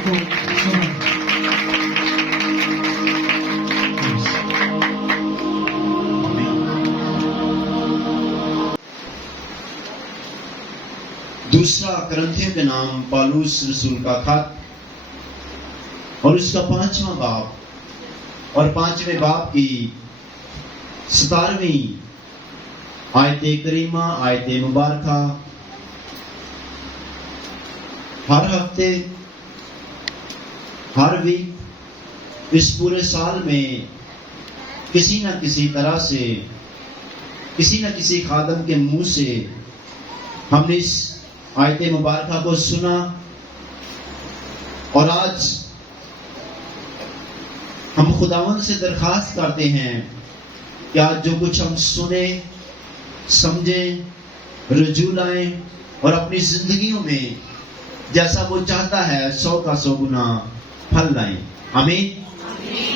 دوسرا کرنتھیوں کے نام پالوس رسول کا خط اور اس کا 5واں باب اور 5ویں باب کی 17ویں آیت کریمہ، آیت مبارکہ ہر ہفتے، ہر ویک، اس پورے سال میں کسی نہ کسی طرح سے، کسی نہ کسی خادم کے منہ سے ہم نے اس آیت مبارکہ کو سنا، اور آج ہم خداوند سے درخواست کرتے ہیں کہ آج جو کچھ ہم سنیں، سمجھیں، رجوع لائیں اور اپنی زندگیوں میں جیسا وہ چاہتا ہے 100 کا 100 گنا پھل لائیں۔ آمین۔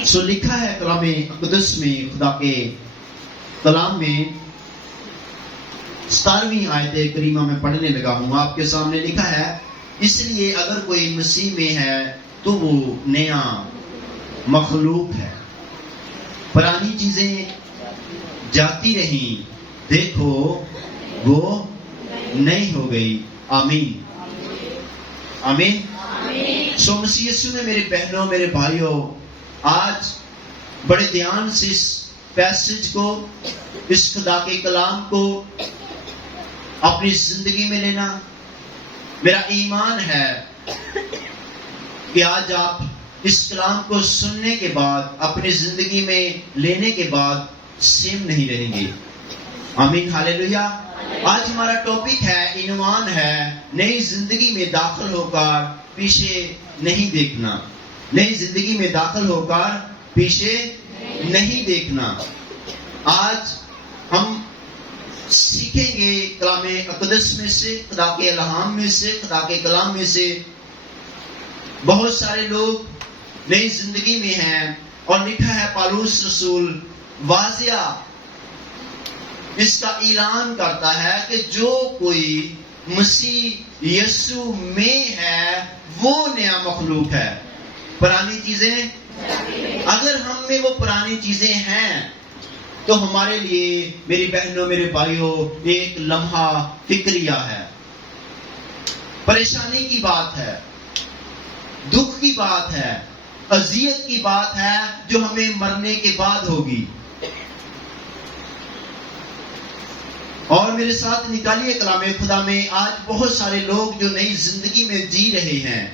سو لکھا ہے کلام اقدس میں، خدا کے کلام میں 17ویں آیت کریمہ میں پڑھنے لگا ہوں، آپ کے سامنے لکھا ہے، اس لیے اگر کوئی مسیح میں ہے تو وہ نیا مخلوق ہے، پرانی چیزیں جاتی رہیں، دیکھو وہ نئی ہو گئی۔ آمین آمین۔ سو مسیح یسوع میں میرے بہنوں، میرے بھائیوں، آج بڑے دھیان سے اس پیسج کو، اس خدا کے کلام کو اپنی زندگی میں لینا۔ میرا ایمان ہے کہ آج آپ اس کلام کو سننے کے بعد، اپنی زندگی میں لینے کے بعد سیم نہیں رہیں گے۔ آمین، ہاللیلویہ۔ آج ہمارا ٹاپک ہے، عنوان ہے، نئی زندگی میں داخل ہو کر پیچھے نہیں دیکھنا۔ نئی زندگی میں داخل ہو کر پیچھے نہیں دیکھنا۔ آج ہم سیکھیں گے کلام اقدس میں سے، خدا کے الہام میں سے، خدا کے کلام میں سے۔ بہت سارے لوگ نئی زندگی میں ہیں، اور لکھا ہے پالوس رسول واضح اس کا اعلان کرتا ہے کہ جو کوئی مسیح یسوع میں ہے وہ نیا مخلوق ہے، پرانی چیزیں، اگر ہم میں وہ پرانی چیزیں ہیں تو ہمارے لیے، میری بہنوں، میرے بھائیوں، ایک لمحہ فکریہ ہے، پریشانی کی بات ہے، دکھ کی بات ہے، اذیت کی بات ہے، جو ہمیں مرنے کے بعد ہوگی۔ اور میرے ساتھ نکالیے کلام خدا میں، آج بہت سارے لوگ جو نئی زندگی میں جی رہے ہیں،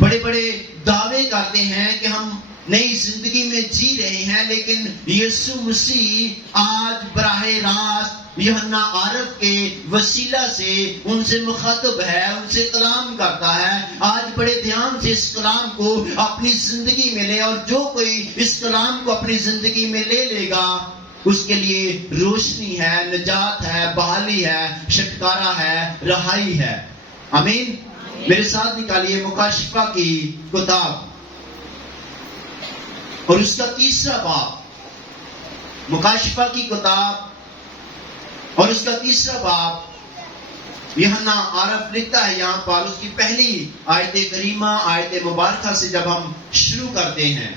بڑے بڑے دعوے کرتے ہیں کہ ہم نئی زندگی میں جی رہے ہیں، لیکن یسوع مسیح آج براہ راست یوحنا عارف کے وسیلہ سے ان سے مخاطب ہے، ان سے کلام کرتا ہے۔ آج بڑے دھیان سے اس کلام کو اپنی زندگی میں لے، اور جو کوئی اس کلام کو اپنی زندگی میں لے لے گا، اس کے لیے روشنی ہے، نجات ہے، بحالی ہے، چھٹکارا ہے، رہائی ہے۔ آمین۔ میرے ساتھ نکالیے مکاشفہ کی کتاب اور اس کا 3واں باب، مکاشفہ کی کتاب اور اس کا 3واں باب۔ یوحنا عارف لکھتا ہے یہاں پر، اس کی پہلی آیت کریمہ، آیت مبارکہ سے جب ہم شروع کرتے ہیں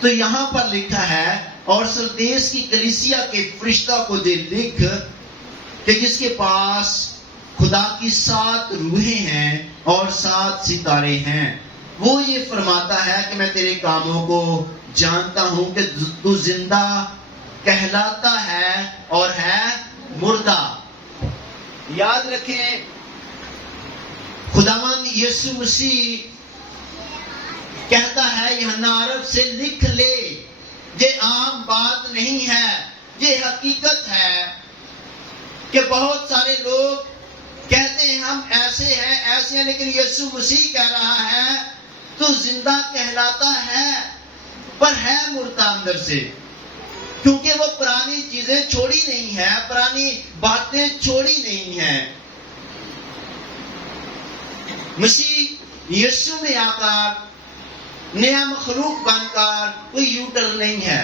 تو یہاں پر لکھا ہے، اور سردیس کی کلیسیا کے فرشتہ کو دے لکھ کہ جس کے پاس خدا کی 7 روحیں ہیں اور 7 ستارے ہیں، وہ یہ فرماتا ہے کہ میں تیرے کاموں کو جانتا ہوں کہ تو زندہ کہلاتا ہے اور ہے مردہ۔ یاد رکھیں، خداوند یسوع مسیح کہتا ہے یوحنا عارف سے، لکھ لے، یہ عام بات نہیں ہے، یہ حقیقت ہے کہ بہت سارے لوگ کہتے ہیں ہم ایسے ہیں، ایسے ہیں، لیکن یسوع مسیح کہہ رہا ہے تو زندہ کہلاتا ہے پر ہے مردہ اندر سے، کیونکہ وہ پرانی چیزیں چھوڑی نہیں ہیں، پرانی باتیں چھوڑی نہیں ہیں۔ مسیح یسوع میں آ کر نیا مخلوق بن کر کوئی یو ٹرن نہیں ہے،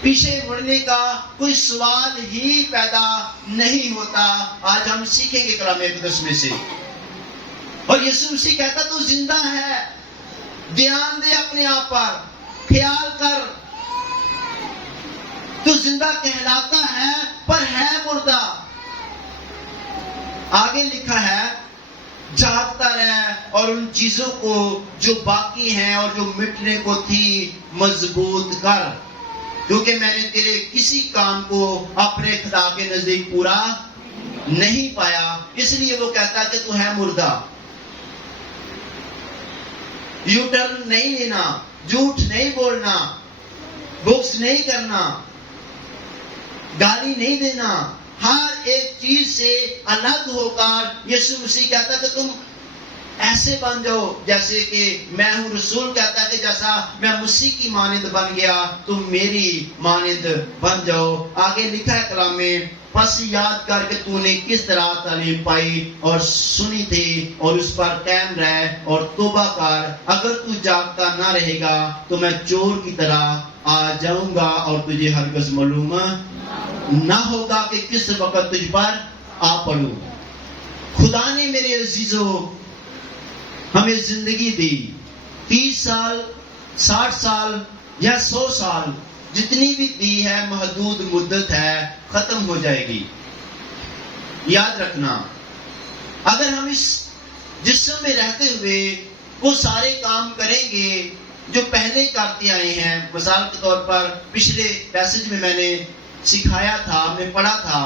پیچھے مڑنے کا کوئی سوال ہی پیدا نہیں ہوتا۔ آج ہم سیکھیں گے کلام اقدس میں سے۔ اور یسوع مسیح کہتا تو زندہ ہے، دھیان دے اپنے آپ پر، خیال کر، تو زندہ کہلاتا ہے پر ہے مردہ۔ آگے لکھا ہے جاگتا رہ اور ان چیزوں کو جو باقی ہیں اور جو مٹنے کو تھی مضبوط کر، کیونکہ میں نے تیرے کسی کام کو اپنے خدا کے نزدیک پورا نہیں پایا، اس لیے وہ کہتا کہ تو ہے مردہ۔ یو ٹرن نہیں لینا، جھوٹ نہیں بولنا، بکس نہیں کرنا، گالی نہیں دینا، ہر ایک چیز سے الگ ہو کر یسوع مسیح کہتا کہ تم ایسے بن جاؤ جیسے کہ میں ہوں۔ رسول کہتا ہے کہ جیسا میں مسیح کی مانند بن گیا تم میری مانند بن جاؤ۔ آگے لکھا ہے کلام میں، پس یاد کر کے تو نے کس طرح تعلیم پائی اور سنی تھی، اور اس پر قائم رہ اور توبہ کر۔ اگر تو جاگتا نہ رہے گا تو میں چور کی طرح آ جاؤں گا اور تجھے ہرگز معلوم نہ ہوگا کہ کس وقت تجھ پر آ پڑوں۔ خدا نے میرے عزیزوں ہمیں زندگی دی، 30 سال، 60 سال یا 100 سال، جتنی بھی دی ہے محدود مدت ہے، ختم ہو جائے گی۔ یاد رکھنا، اگر ہم اس جسم میں رہتے ہوئے وہ سارے کام کریں گے جو پہلے کرتے آئے ہیں، مثال کے طور پر پچھلے پیسج میں نے سکھایا تھا، میں پڑھا تھا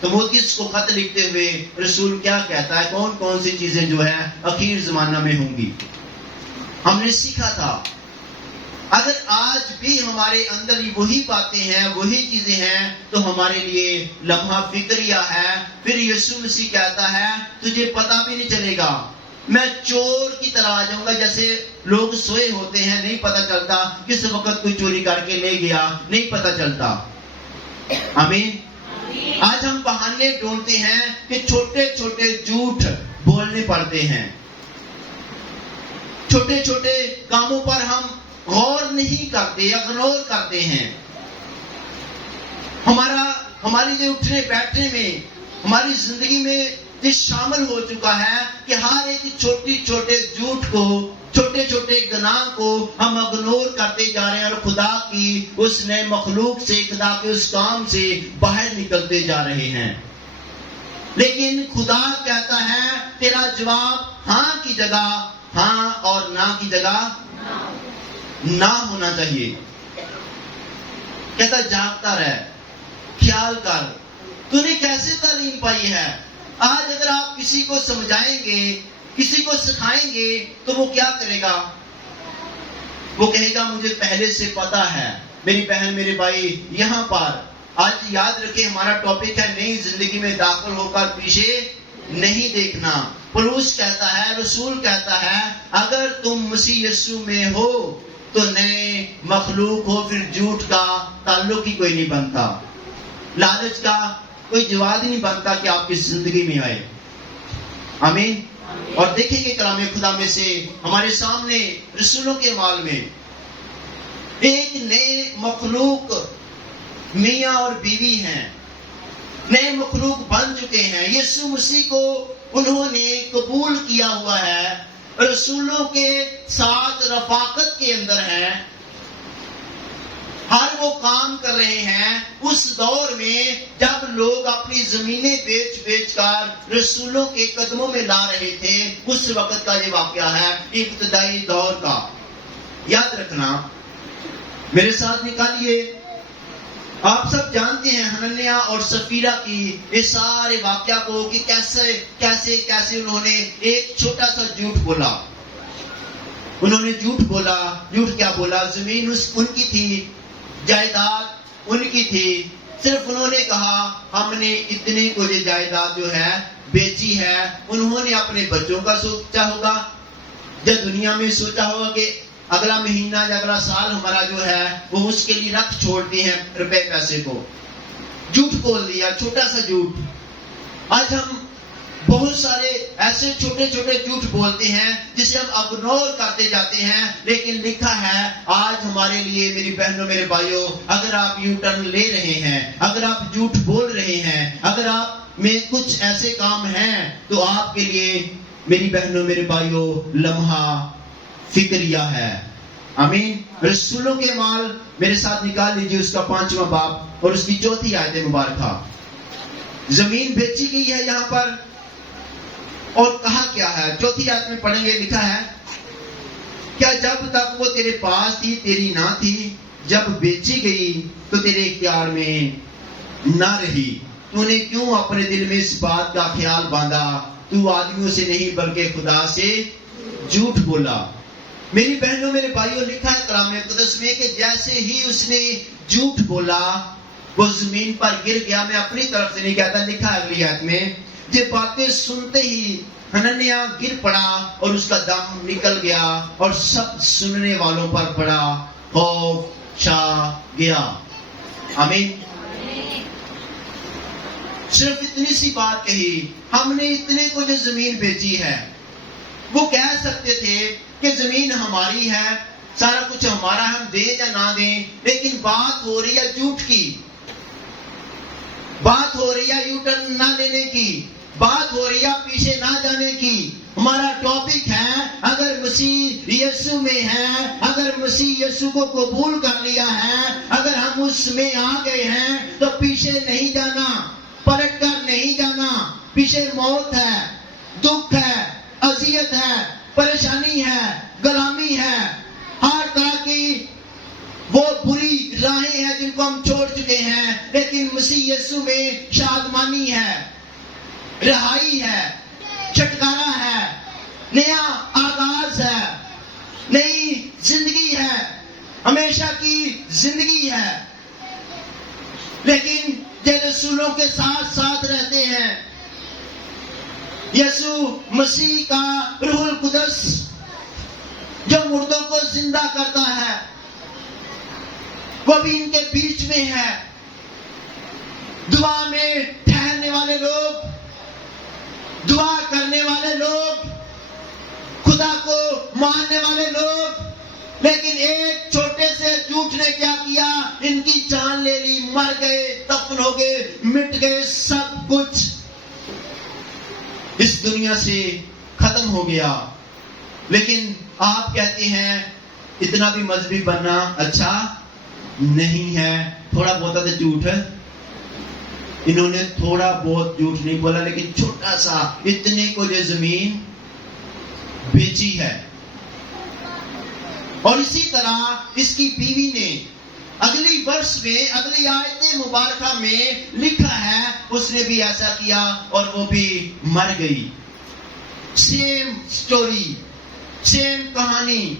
تموتھیوس کو خط لکھتے ہوئے رسول کیا کہتا ہے، کون کون سی چیزیں جو ہے اخیر زمانہ میں ہوں گی، ہم نے سیکھا تھا۔ اگر آج بھی ہمارے اندر وہی باتیں ہیں، وہی چیزیں ہیں، تو ہمارے لیے لمحہ فکریہ ہے۔ پھر یسوع مسیح کہتا ہے تجھے پتا بھی نہیں چلے گا، میں چور کی طرح آ جاؤں گا، جیسے لوگ سوئے ہوتے ہیں، نہیں پتا چلتا کس وقت کوئی چوری کر کے لے گیا، نہیں پتا چلتا۔ آمین۔ آج ہم بہانے ڈھونڈتے ہیں کہ چھوٹے چھوٹے جھوٹ بولنے پڑتے ہیں، چھوٹے چھوٹے کاموں پر ہم غور نہیں کرتے، اگنور کرتے ہیں۔ ہماری جو اٹھنے بیٹھنے میں، ہماری زندگی میں یہ شامل ہو چکا ہے کہ ہر ایک چھوٹی چھوٹے جھوٹ کو، چھوٹے چھوٹے گناہ کو ہم اگنور کرتے جا رہے ہیں، اور خدا کی اس نئے مخلوق سے، خدا کے اس کام سے باہر نکلتے جا رہے ہیں۔ لیکن خدا کہتا ہے تیرا جواب ہاں کی جگہ ہاں اور نہ کی جگہ نہ ہونا چاہیے۔ کہتا جاگتا رہ، خیال کر، تو نے کیسے تعلیم پائی ہے۔ آج اگر آپ کسی کو سمجھائیں گے، کسی کو سکھائیں گے، تو وہ کیا کرے گا؟ وہ کہے گا مجھے پہلے سے پتا ہے۔ میری بہن، میرے بھائی، یہاں پر آج یاد رکھیں ہمارا ٹاپک ہے نئی زندگی میں داخل ہو کر پیچھے نہیں دیکھنا۔ پولس کہتا ہے، رسول کہتا ہے، اگر تم مسیح یسوع میں ہو تو نئے مخلوق ہو، پھر جھوٹ کا تعلق ہی کوئی نہیں بنتا، لالچ کا کوئی جواب ہی نہیں بنتا کہ آپ کی زندگی میں آئے۔ آمین۔ اور دیکھیں گے کلام خدا میں سے ہمارے سامنے رسولوں کے مال میں ایک نئے مخلوق میاں اور بیوی ہیں، نئے مخلوق بن چکے ہیں۔ یسوع مسیح کو انہوں نے قبول کیا ہوا ہے، رسولوں کے ساتھ رفاقت کے اندر ہیں، ہر وہ کام کر رہے ہیں۔ اس دور میں جب لوگ اپنی زمینیں بیچ بیچ کر رسولوں کے قدموں میں لا رہے تھے، اس وقت کا یہ واقعہ ہے، ابتدائی دور کا۔ یاد رکھنا، میرے ساتھ نکالیے، آپ سب جانتے ہیں حننیہ اور سفیرہ کی اس سارے واقعہ کو کہ کیسے انہوں نے ایک چھوٹا سا جھوٹ بولا۔ انہوں نے جھوٹ بولا۔ جھوٹ کیا بولا؟ زمین ان کی تھی، جائیداد ان کی تھی، صرف انہوں نے کہا ہم نے اتنے کو یہ جائیداد جو ہے بیچی ہے۔ انہوں نے اپنے بچوں کا سوچا ہوگا، یا دنیا میں سوچا ہوگا کہ اگلا مہینہ یا اگلا سال ہمارا جو ہے وہ اس کے لیے رکھ چھوڑتے ہیں روپے پیسے کو۔ جھوٹ بول دیا، چھوٹا سا جھوٹ۔ آج ہم بہت سارے ایسے چھوٹے چھوٹے جھوٹ بولتے ہیں جسے ہم اگنور کرتے جاتے ہیں، لیکن لکھا ہے آج ہمارے لیے، میری بہنوں میرے بھائیوں، اگر آپ یو ٹرن لے رہے ہیں، اگر آپ جھوٹ بول رہے ہیں، اگر آپ میں کچھ ایسے کام ہیں، تو آپ کے لیے میری بہنوں میرے بھائیوں لمحہ فکریہ ہے. آمین. رسولوں کے اعمال میرے ساتھ نکال لیجیے اس کا 5واں باب اور اس کی 4 آیت مبارکہ. زمین بیچی گئی ہے یہاں پر اور کہا کیا ہے؟ 4 آیت میں پڑھیں گے. لکھا ہے کیا جب تک وہ تیرے پاس تھی تیری نہ تھی، جب بیچی گئی تو تیرے اختیار میں نہ رہی؟ تو نے کیوں اپنے دل میں اس بات کا خیال باندھا؟ تو آدمیوں سے نہیں بلکہ خدا سے جھوٹ بولا. میری بہنوں میرے بھائیوں لکھا ہے کلام مقدس میں کہ جیسے ہی اس نے جھوٹ بولا وہ زمین پر گر گیا. میں اپنی طرف سے نہیں کہتا، لکھا ہے اگلی آیت میں یہ باتیں سنتے ہی حنانیہ گر پڑا اور اس کا دم نکل گیا اور سب سننے والوں پر بڑا خوف چھا گیا. آمین. صرف اتنی سی بات کہی، ہم نے اتنے کو جو زمین بیچی ہے. وہ کہہ سکتے تھے کہ زمین ہماری ہے، سارا کچھ ہمارا، ہم دیں یا نہ دیں، لیکن بات ہو رہی ہے جھوٹ کی، بات ہو رہی ہے یو ٹرن نہ لینے کی، بات ہو رہی ہے پیچھے نہ جانے کی. ہمارا ٹاپک ہے اگر مسیح یسوع میں ہے، اگر مسیح یسوع کو قبول کر لیا ہے، اگر ہم اس میں آ گئے ہیں تو پیچھے نہیں جانا، پلٹ کر نہیں جانا. پیچھے موت ہے، دکھ ہے، اذیت ہے، پریشانی ہے، غلامی ہے، ہر طرح کی وہ بری راہیں ہیں جن کو ہم چھوڑ چکے ہیں. لیکن مسیح یسوع میں شادمانی ہے، رہائی ہے، چھٹکارا ہے، نیا آغاز ہے، نئی زندگی ہے، ہمیشہ کی زندگی ہے. لیکن یہ رسولوں کے ساتھ ساتھ رہتے ہیں. یسوع مسیح کا روح القدس جو مردوں کو زندہ کرتا ہے وہ بھی ان کے بیچ میں ہے. دعا میں ٹھہرنے والے لوگ، دعا کرنے والے لوگ، خدا کو ماننے والے لوگ، لیکن ایک چھوٹے سے جھوٹ نے کیا کیا؟ ان کی جان لے لی، مر گئے، دفن ہو گئے، مٹ گئے، سب کچھ اس دنیا سے ختم ہو گیا. لیکن آپ کہتے ہیں اتنا بھی مذہبی بننا اچھا نہیں ہے. تھوڑا بہت تو جھوٹ ہے، انہوں نے تھوڑا بہت جھوٹ نہیں بولا، لیکن چھوٹا سا اتنے کو جو زمین بیچی ہے. اور اسی طرح اس کی بیوی نے اگلی ورس میں، اگلی آیت مبارکہ میں لکھا ہے اس نے بھی ایسا کیا اور وہ بھی مر گئی. سیم سٹوری، سیم کہانی،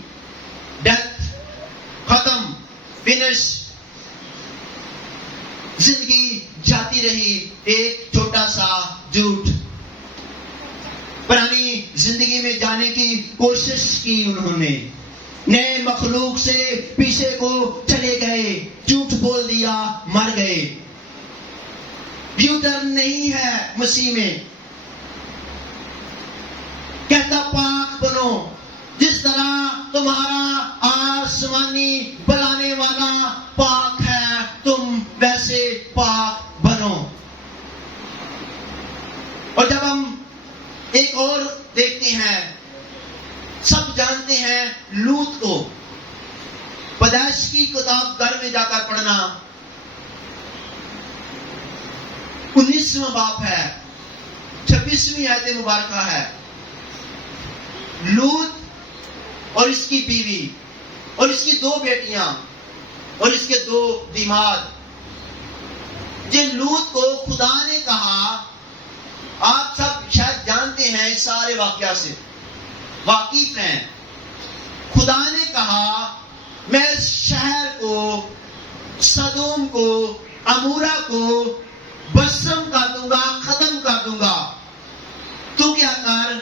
ڈیتھ، ختم، فنش. زندگی جاتی رہی، ایک چھوٹا سا جھوٹ. پرانی زندگی میں جانے کی کوشش کی انہوں نے، نئے مخلوق سے پیچھے کو چلے گئے، جھوٹ بول دیا، مر گئے. یو ٹرن نہیں ہے مسیح میں. کہتا پاک بنو جس طرح تمہارا آسمانی بلانے والا پاک ہے، تم ویسے پاک بنو. اور جب ہم ایک اور دیکھتے ہیں، سب جانتے ہیں لوط کو، پیدائش کی کتاب گھر میں جا کر پڑھنا، 19واں باب ہے، 26ویں آیت مبارکہ ہے. لوط اور اس کی بیوی اور اس کی 2 بیٹیاں اور اس کے 2 داماد. جن لوط کو خدا نے کہا، آپ سب شاید جانتے ہیں اس سارے واقعہ سے واقف ہیں، خدا نے کہا میں اس شہر کو، سدوم کو، عمورہ کو بسم کر دوں گا، ختم کر دوں گا. تو کیا کر،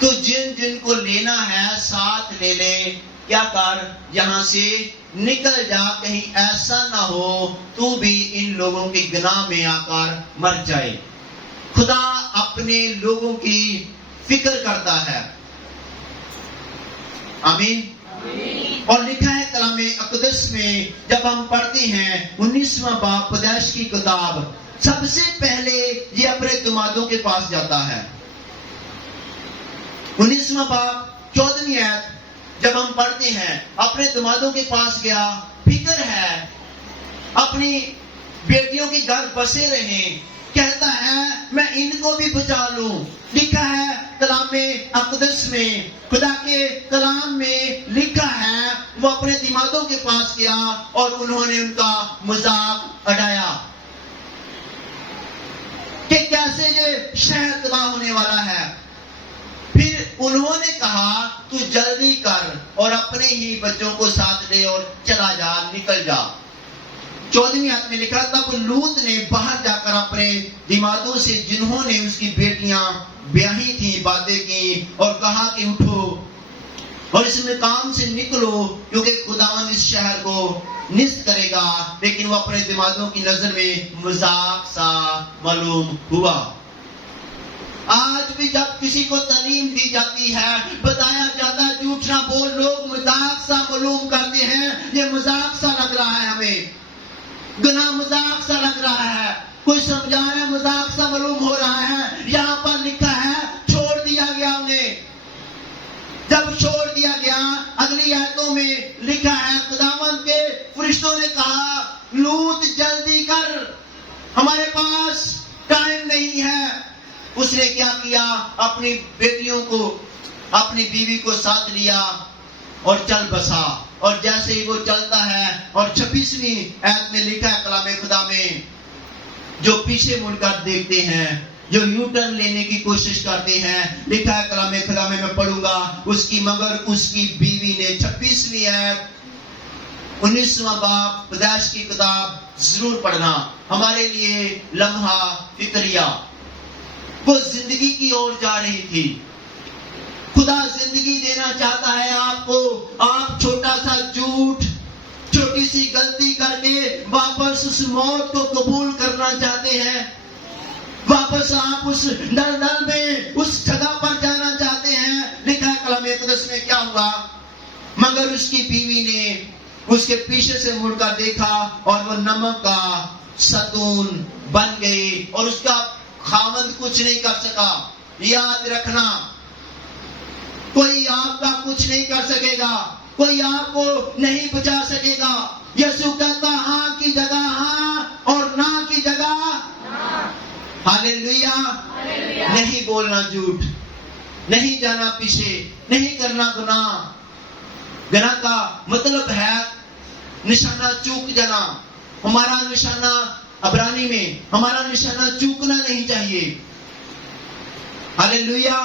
تو جن جن کو لینا ہے ساتھ لے لے. کیا کر، یہاں سے نکل جا، کہیں ایسا نہ ہو تو بھی ان لوگوں کے گناہ میں آ کر مر جائے. خدا اپنے لوگوں کی فکر کرتا ہے. آمین. اور لکھا ہے کلام اقدس میں جب ہم پڑھتے ہیں 19واں باب پیدائش کی کتاب، سب سے پہلے یہ اپنے دمادوں کے پاس جاتا ہے. 19واں باب 14ویں آیت جب ہم پڑھتے ہیں، اپنے دمادوں کے پاس گیا، فکر ہے اپنی بیٹیوں کے گھر بسے رہیں، کہتا ہے میں ان کو بھی بچا لوں۔ لکھا ہے کلام اقدس میں، خدا کے کلام میں لکھا ہے وہ اپنے دمادوں کے پاس گیا اور انہوں نے ان کا مذاق اڑایا کہ کیسے یہ شہر تباہ ہونے والا ہے۔ پھر انہوں نے کہا تو جلدی کر اور اپنے ہی بچوں کو ساتھ لے اور چلا جا، نکل جا۔ 14ویں آیت میں لکھا تب لوط نے باہر جا کر اپنے دمادوں سے جنہوں نے اس کی بیٹیاں بیاہی تھیں باتیں کی اور کہا کہ اٹھو اور اس مقام سے نکلو کیونکہ خداوند اس شہر کو نست کرے گا۔ لیکن وہ اپنے دمادوں کی نظر میں مذاق سا معلوم ہوا۔ آج بھی جب کسی کو تعلیم دی جاتی ہے، بتایا جاتا ہے جھوٹ نہ بول، لوگ مذاق سا معلوم کرتے ہیں، یہ مذاق سا لگ رہا ہے، ہمیں گناہ مذاق سا لگ رہا ہے، کوئی سمجھا رہا ہے مذاق سا معلوم ہو رہا ہے۔ یہاں پر لکھا ہے چھوڑ دیا گیا انہیں۔ جب چھوڑ دیا گیا، اگلی آیتوں میں لکھا ہے خداوند کے فرشتوں نے کہا لوط جلدی کر، ہمارے پاس ٹائم نہیں ہے۔ اس نے کیا کیا؟ اپنی بیٹیوں کو، اپنی بیوی کو ساتھ لیا اور چل بسا، اور جیسے ہی وہ چلتا ہے، اور 26ویں آیت میں لکھا ہے کلام خدا میں، جو پیچھے مڑ کر دیکھتے ہیں، جو یو ٹرن لینے کی کوشش کرتے ہیں، لکھا ہے کلام خدا میں، میں پڑھوں گا اس کی مگر اس کی بیوی نے 26ویں آیت 19واں باب پیدائش کی کتاب ضرور پڑھنا، ہمارے لیے لمحہ فکریہ۔ وہ زندگی کی اور جا رہی تھی، خدا زندگی دینا چاہتا ہے آپ کو۔ آپ چھوٹا سا جھوٹ، چھوٹی سی غلطی کر کے واپس اس موت کو قبول کرنا چاہتے ہیں، واپس آپ اس دلدل میں اس جگہ پر جانا چاہتے ہیں۔ لکھا ہے کلام اقدس میں کیا ہوا؟ مگر اس کی بیوی نے اس کے پیچھے سے مڑ کر دیکھا اور وہ نمک کا ستون بن گئی اور اس کا خاوند کچھ نہیں کر سکا۔ یاد رکھنا، کوئی آپ کا کچھ نہیں کر سکے گا، کوئی آپ کو نہیں بچا سکے گا۔ یسوع کہتا ہاں کی جگہ ہاں اور نہ کی جگہ ہاللیلویا۔ نہیں بولنا جھوٹ، نہیں جانا پیچھے، نہیں کرنا گناہ۔ گناہ کا مطلب ہے نشانہ چوک جانا۔ ہمارا نشانہ عبرانی میں ہمارا نشانہ چوکنا نہیں چاہیے۔ ہاللیلویا۔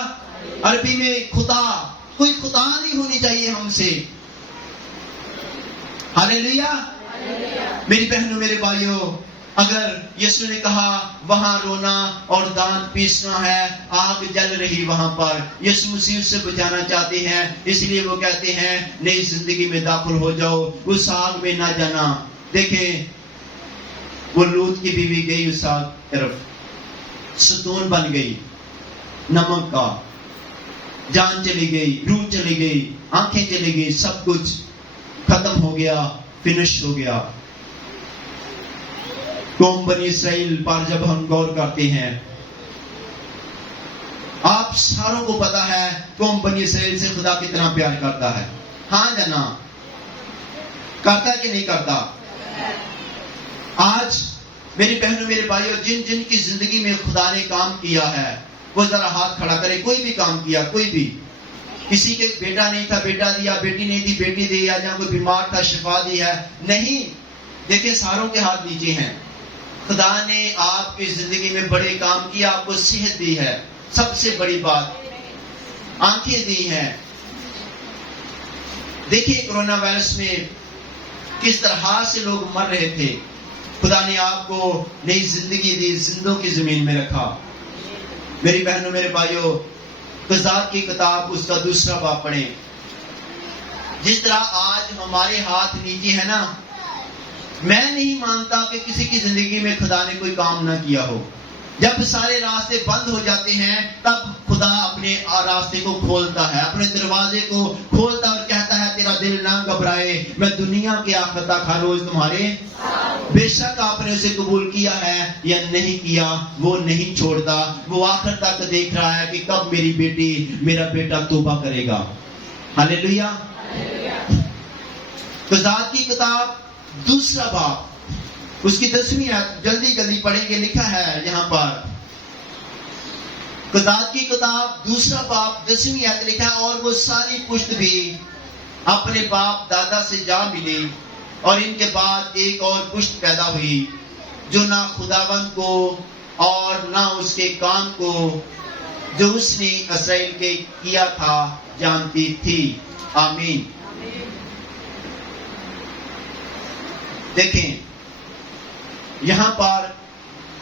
عربی میں خدا، کوئی خدا نہیں ہونی چاہیے ہم سے۔ ہاللیلویا۔ میری بہنوں میرے بھائیوں، اگر یسوع نے کہا وہاں رونا اور دانت پیسنا ہے، آگ جل رہی وہاں پر، یسوع مسیح سے بچانا چاہتے ہیں، اس لیے وہ کہتے ہیں نئی زندگی میں داخل ہو جاؤ، اس آگ میں نہ جانا۔ دیکھیں وہ لوط کی بیوی گئی اس آگ طرف، ستون بن گئی نمک کا، جان چلی گئی، روح چلی گئی، آنکھیں چلی گئی، سب کچھ ختم ہو گیا، فنش ہو گیا۔ قوم بنی اسرائیل پر جب ہم غور کرتے ہیں، آپ ساروں کو پتا ہے قوم بنی اسرائیل سے خدا کتنا پیار کرتا ہے۔ ہاں جانا کرتا ہے کہ نہیں کرتا؟ آج میری بہنوں میرے بھائیوں، جن جن کی زندگی میں خدا نے کام کیا ہے وہ ذرا ہاتھ کھڑا کرے۔ کوئی بھی کام کیا، کوئی بھی، کسی کے بیٹا نہیں تھا بیٹا دیا، بیٹی نہیں تھی بیٹی دیا، جہاں کوئی بیمار تھا شفا دی ہے، نہیں، دیکھیں ساروں کے ہاتھ نیچے ہیں۔ خدا نے آپ کی زندگی میں بڑے کام کیا، آپ کو صحت دی ہے، سب سے بڑی بات، آنکھیں دی ہیں۔ دیکھیں کورونا وائرس میں کس طرح سے لوگ مر رہے تھے، خدا نے آپ کو نئی زندگی دی، زندوں کی زمین میں رکھا۔ میری بہنوں میرے بھائیوں، قضات کی کتاب اس کا 2 باب پڑھیں۔ جس طرح آج ہمارے ہاتھ نیچے ہے نا، میں نہیں مانتا کہ کسی کی زندگی میں خدا نے کوئی کام نہ کیا ہو۔ جب سارے راستے بند ہو جاتے ہیں تب خدا اپنے راستے کو کھولتا ہے، اپنے دروازے کو کھولتا اور کہتا ہے تیرا دل نہ گھبرائے، میں دنیا کے آخرت تک ہر روز تمہارے بے شک آپ نے اسے قبول کیا ہے یا نہیں کیا، وہ نہیں چھوڑتا، وہ آخر تک دیکھ رہا ہے کہ کب میری بیٹی میرا بیٹا توبہ کرے گا۔ ہاللیلویہ۔ قضات کی کتاب دوسرا باب اس کی 10ویں آیت جلدی پڑھیں گے، لکھا ہے یہاں پر قضات کی کتاب دوسرا باب 10ویں آیت لکھا ہے، اور وہ ساری پشت بھی اپنے باپ دادا سے جا ملی، اور ان کے بعد ایک اور پشت پیدا ہوئی جو نہ خداوند کو اور نہ اس کے کام کو جو اس نے اسرائیل کے کیا تھا جانتی تھی۔ آمین۔ دیکھیں یہاں پر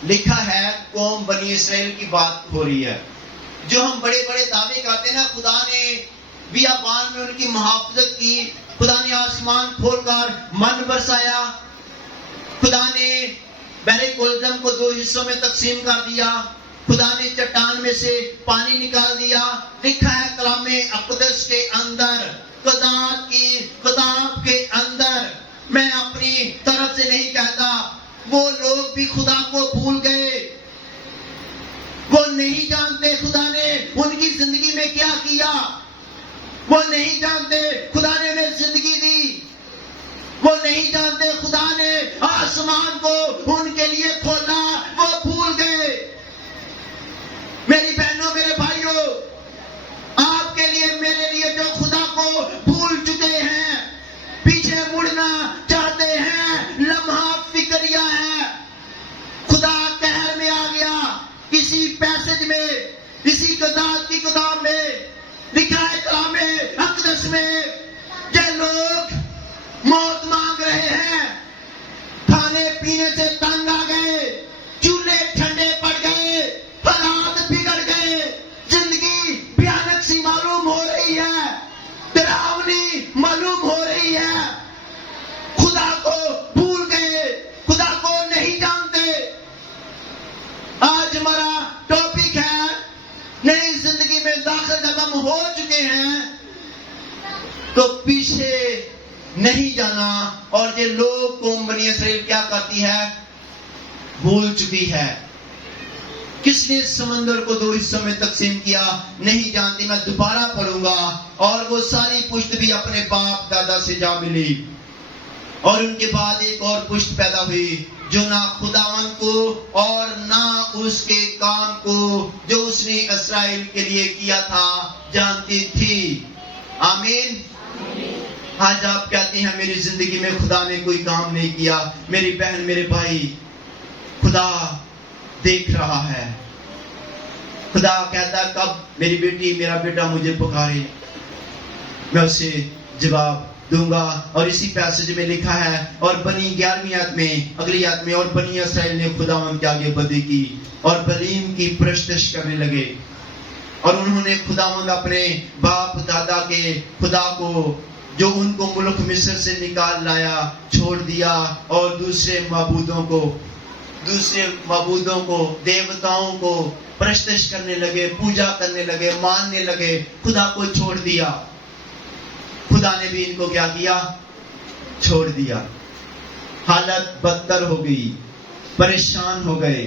لکھا ہے قوم بنی اسرائیل کی بات ہو رہی ہے، جو ہم بڑے بڑے دعوے کرتے ہیں نا، خدا نے بیابان میں ان کی محافظت کی، خدا نے آسمان کھول کر من برسایا، خدا نے بحر کلزم کو 2 حصوں میں تقسیم کر دیا، خدا نے چٹان میں سے پانی نکال دیا۔ لکھا ہے کلام اقدس کے اندر، قضات کی کتاب کے اندر، میں اپنی طرف سے نہیں کہتا، وہ لوگ بھی خدا کو بھول گئے، وہ نہیں جانتے خدا نے ان کی زندگی میں کیا کیا، وہ نہیں جانتے خدا نے انہیں زندگی دی، وہ نہیں جانتے خدا نے آسمان کو ان کے لیے کھولا، وہ بھول گئے۔ میری بہنوں میرے بھائیوں، آپ کے لیے میرے لیے جو خدا کو بھول چکے ہیں، پیچھے مڑنا چاہتے ہیں، لمحہ فکریہ ہے، خدا قہر میں آ گیا۔ کسی پیسج میں، اسی قضات کی کتاب میں لکھا ہے کلام اقدس میں، یہ لوگ موت مانگ رہے ہیں، کھانے پینے سے تنگ آ گئے، چولہے ٹھنڈے پڑ گئے، حالات بگڑ گئے، زندگی بھیانک سی معلوم ہو رہی ہے، ڈراؤنی معلوم ہو رہی ہے، خدا کو بھول گئے، خدا کو نہیں جانتے۔ آج ہمارا ٹاپک ہے نئی زندگی میں داخل جب ہم ہو چکے ہیں تو پیچھے نہیں جانا، اور یہ لوگ قوم بنی اسرائیل کیا کرتی ہے؟ بھول چکی ہے۔ کس نے سمندر کو 2 حصوں میں تقسیم کیا؟ نہیں جانتی۔ میں دوبارہ پڑھوں گا، اور وہ ساری پشت بھی اپنے باپ دادا سے جا ملی، اور ان کے بعد ایک اور پشت پیدا ہوئی جو نہ خداوند کو اور نہ اس کے کام کو جو اس نے اسرائیل کے لیے کیا تھا جانتی تھی۔ آمین۔ آج آپ کہتے ہیں میری زندگی میں خدا نے کوئی کام نہیں کیا۔ میری بہن میرے بھائی، خدا دیکھ رہا ہے۔ خدا کہتا ہے کب میری بیٹی میرا بیٹا مجھے پکارے میں اسے جواب دوں گا۔ اور اسی پیسج میں لکھا ہے، اور بنی 11ویں آیت میں، اگلی آیت میں، اور بنی اسرائیل نے خداوند کے آگے بدی کی اور بلیم کی پرستش کرنے لگے، اور انہوں نے خداوند اپنے باپ دادا کے خدا کو جو ان کو ملک مصر سے نکال لایا چھوڑ دیا، اور دوسرے معبودوں کو دیوتاؤں کو پرستش کرنے لگے، پوجا کرنے لگے، ماننے لگے، خدا کو چھوڑ دیا۔ خدا نے بھی ان کو کیا کیا؟ چھوڑ دیا۔ حالت بدتر ہو گئی، پریشان ہو گئے،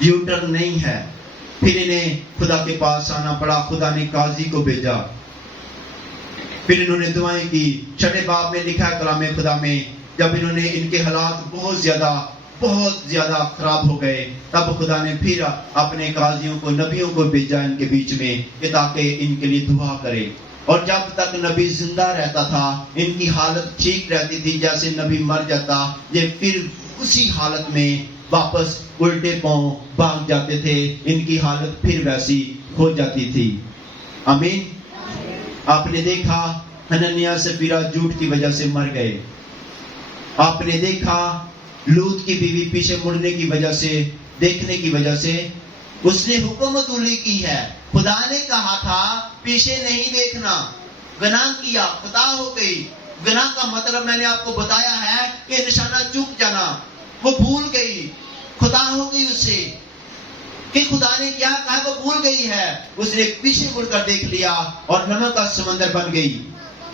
یوٹرن نہیں ہے۔ پھر انہیں خدا کے پاس آنا پڑا، خدا نے قاضی کو بھیجا، پھر انہوں نے دعائیں کی۔ 6 باب میں لکھا ہے کلام خدا میں، جب انہوں نے ان کے حالات بہت زیادہ خراب ہو گئے، تب خدا نے پھر اپنے قاضیوں کو، نبیوں کو بھیجا ان کے بیچ میں کہ تاکہ ان کے لیے دعا کرے۔ اور جب تک نبی زندہ رہتا تھا ان کی حالت ٹھیک رہتی تھی، جیسے نبی مر جاتا یہ پھر اسی حالت میں واپس الٹے پاؤں بھاگ جاتے تھے، ان کی حالت پھر ویسی ہو جاتی تھی۔ آمین۔ آپ نے دیکھا حنانیہ سفیرہ جھوٹ کی وجہ سے مر گئے۔ آپ نے دیکھا لوط کی بیوی پیچھے مڑنے کی وجہ سے، دیکھنے کی وجہ سے اس نے حکومت علی کی ہے۔ خدا نے کہا تھا پیچھے نہیں دیکھنا، گناہ کیا، خطا ہو گئی۔ گناہ کا مطلب میں نے آپ کو بتایا ہے کہ نشانہ چوک جانا، وہ بھول گئی، خطا ہو گئی اس سے کہ خدا نے کیا کہا، وہ بھول گئی ہے۔ اس نے پیچھے مڑ کر دیکھ لیا اور نمک کا سمندر بن گئی۔